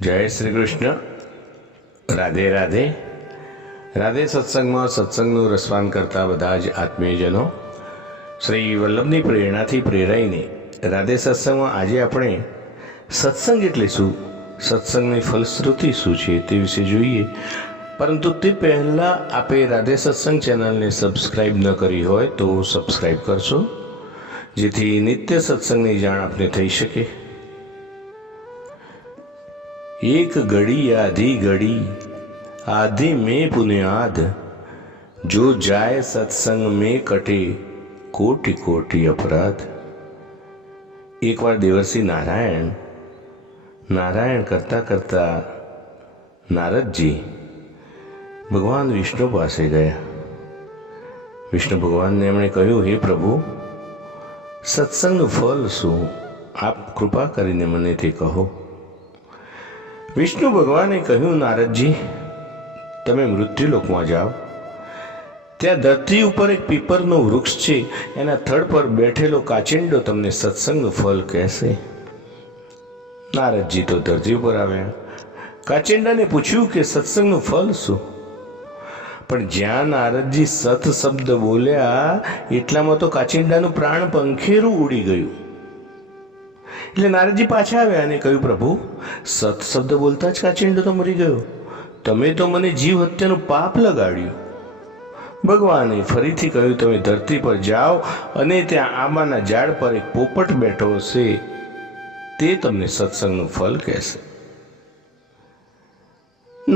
જય શ્રી કૃષ્ણ. રાધે રાધે. રાધે સત્સંગમાં સત્સંગનું રસપાન કરતા બધા જ આત્મીયજનો શ્રી વલ્લભની પ્રેરણાથી પ્રેરાઈને રાધે સત્સંગમાં આજે આપણે સત્સંગ એટલે શું, સત્સંગની ફલશ્રુતિ શું છે તે વિશે જોઈએ. પરંતુ તે પહેલાં આપે રાધે સત્સંગ ચેનલને સબસ્ક્રાઈબ ન કરી હોય તો સબસ્ક્રાઈબ કરશો, જેથી નિત્ય સત્સંગની જાણ આપને થઈ શકે. एक घड़ी आधी घड़ी आधी में पुण्याद, जो जाए सत्संग में कटे कोटि कोटि अपराध. एक बार देवर्षि नारायण करता करता नारद जी भगवान विष्णु પાસે ગયા. વિષ્ણુ ભગવાનને એમણે કહ્યું, હે પ્રભુ, સત્સંગનું ફળ શું? આપ કૃપા કરીને મને તે કહો. વિષ્ણુ ભગવાને કહ્યું, નારદજી, તમે મૃત્યુલોકમાં જાઓ. ત્યાં ધરતી ઉપર એક પીપરનું વૃક્ષ છે, એના થડ પર બેઠેલો કાચિંડો તમને સત્સંગનું ફળ કહેશે. નારદજી તો ધરતી ઉપર આવ્યા. કાચિંડાને પૂછ્યું કે સત્સંગનું ફળ શું? પણ જ્યાં નારદજી સત શબ્દ બોલ્યા એટલામાં તો કાચિંડાનું પ્રાણ પંખેરું ઉડી ગયું. એટલે નારદજી પાછા આવ્યા અને કહ્યું, પ્રભુ, સત શબ્દ બોલતા જ કાચિંડો તો મરી ગયો. તમે તો મને જીવ હત્યાનું પાપ લગાડ્યું. ભગવાને ફરીથી કહ્યું, તમે ધરતી પર જાઓ અને ત્યાં આંબાના ઝાડ પર એક પોપટ બેઠો હશે, તે તમને સત્સંગનું ફળ કહેશે.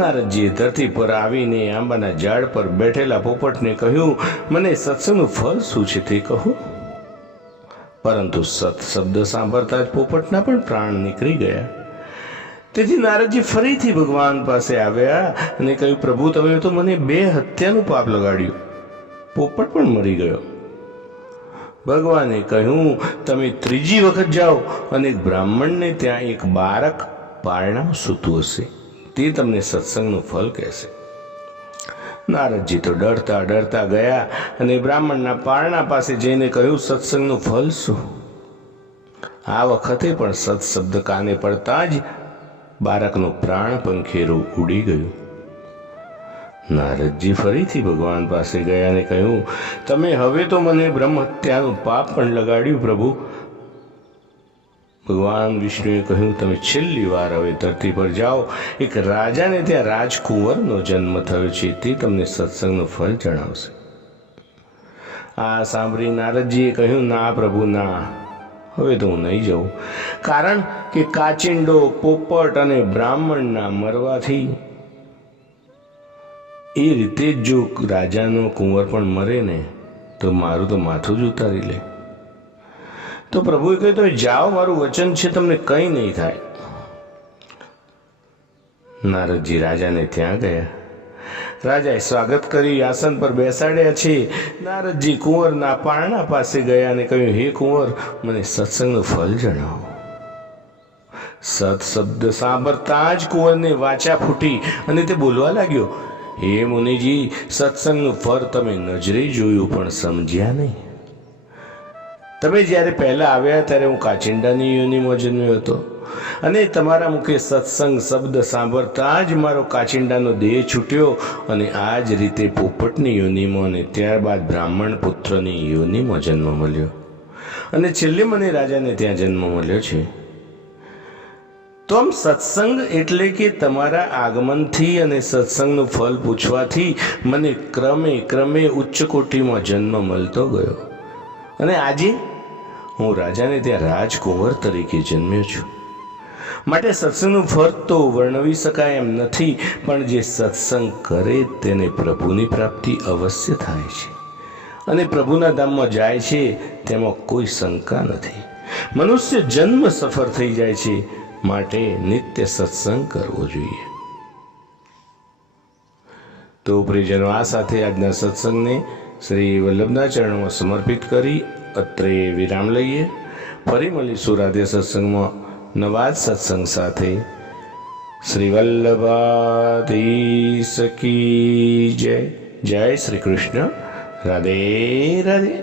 નારદજીએ ધરતી પર આવીને આંબાના ઝાડ પર બેઠેલા પોપટને કહ્યું, મને સત્સંગનું ફળ શું છે તે કહો. પરંતુ સત શબ્દ સાંભળતા જ પોપટના પણ પ્રાણ નીકળી ગયા. તેથી નારદજી ફરીથી ભગવાન પાસે આવ્યા અને કહ્યું, પ્રભુ, તમે તો મને 2 હત્યાનું પાપ લગાડ્યું. પોપટ પણ મરી ગયો. ભગવાને કહ્યું, તમે ત્રીજી વખત જાઓ અને એક બ્રાહ્મણને ત્યાં એક બાળક પારણામાં સૂતું હશે, તે તમને સત્સંગનું ફળ કહેશે. નારદજી તો ડરતા ડરતા ગયા અને બ્રાહ્મણના પારણા પાસે જઈને કહ્યું, સત્સંગનું ફળ શું? આ વખતે પણ સત શબ્દ કાને પડતા જ બાળકનું પ્રાણ પંખેરું ઉડી ગયું. નારદજી ફરીથી ભગવાન પાસે ગયા અને કહ્યું, તમે હવે તો મને બ્રહ્મ હત્યાનું પાપ પણ લગાડ્યું. પ્રભુ, ભગવાન વિષ્ણુએ કહ્યું, તમે છેલ્લી વાર હવે ધરતી પર જાઓ. એક રાજાને ત્યાં રાજકુંવરનો જન્મ થયો છે, તે તમને સત્સંગનું ફળ જણાવશે. આ સાંભળી નારદજીએ કહ્યું, ના પ્રભુ, ના, હવે તો હું નહીં જાઉં. કારણ કે કાચિંડો, પોપટ અને બ્રાહ્મણના મરવાથી એ રીતે જો રાજાનો કુંવર પણ મરે ને તો મારું તો માથું જ ઉતારી લે. તો પ્રભુએ કહ્યું, તો જાઓ, મારું વચન છે, તમને કંઈ નહીં થાય. નારદજી રાજાને ત્યાં ગયા. રાજાએ સ્વાગત કરી આસન પર બેસાડ્યા છે. નારદજી કુંવરના પારણા પાસે ગયા અને કહ્યું, હે કુંવર, મને સત્સંગનું ફળ જણાવો. સત શબ્દ સાંભળતા જ કુંવરને વાચા ફૂટી અને તે બોલવા લાગ્યો, હે મુનિજી, સત્સંગનું ફળ તમે નજરે જોયું પણ સમજ્યા નહીં. તમે જ્યારે પહેલા આવ્યા ત્યારે હું કાચિંડાની યોનિમાં જન્મ્યો હતો અને તમારા મુખે સત્સંગ શબ્દ સાંભળતા જ મારો કાચિંડાનો દેહ છૂટ્યો અને આ જ રીતે પોપટની યોનિમાં અને ત્યારબાદ બ્રાહ્મણ પુત્રની યોનિમાં જન્મ મળ્યો અને છેલ્લે મને રાજાને ત્યાં જન્મ મળ્યો છે. તો આમ સત્સંગ એટલે કે તમારા આગમનથી અને સત્સંગનું ફળ પૂછવાથી મને ક્રમે ક્રમે ઉચ્ચ કોટીમાં જન્મ મળતો ગયો અને આજે હું રાજાને ત્યાં રાજકુંવર તરીકે જન્મ્યો છું. માટે સત્સંગનું ફળ તો વર્ણવી શકાય એમ નથી, પણ જે સત્સંગ કરે તેને પ્રભુની પ્રાપ્તિ અવશ્ય થાય છે અને પ્રભુના ધામમાં જાય છે તેમાં કોઈ શંકા નથી. મનુષ્ય જન્મ સફળ થઈ જાય છે, માટે નિત્ય સત્સંગ કરવો જોઈએ. તો પ્રિયજનો, આ સાથે આજના સત્સંગને શ્રી વલ્લભના ચરણોમાં સમર્પિત કરી અત્રે વિરામ લઈએ. ફરી મળીશું રાધે સત્સંગમાં નવા જ સત્સંગ સાથે. શ્રી વલ્લભાધીશ કી જય. જય શ્રી કૃષ્ણ. રાધે રાધે.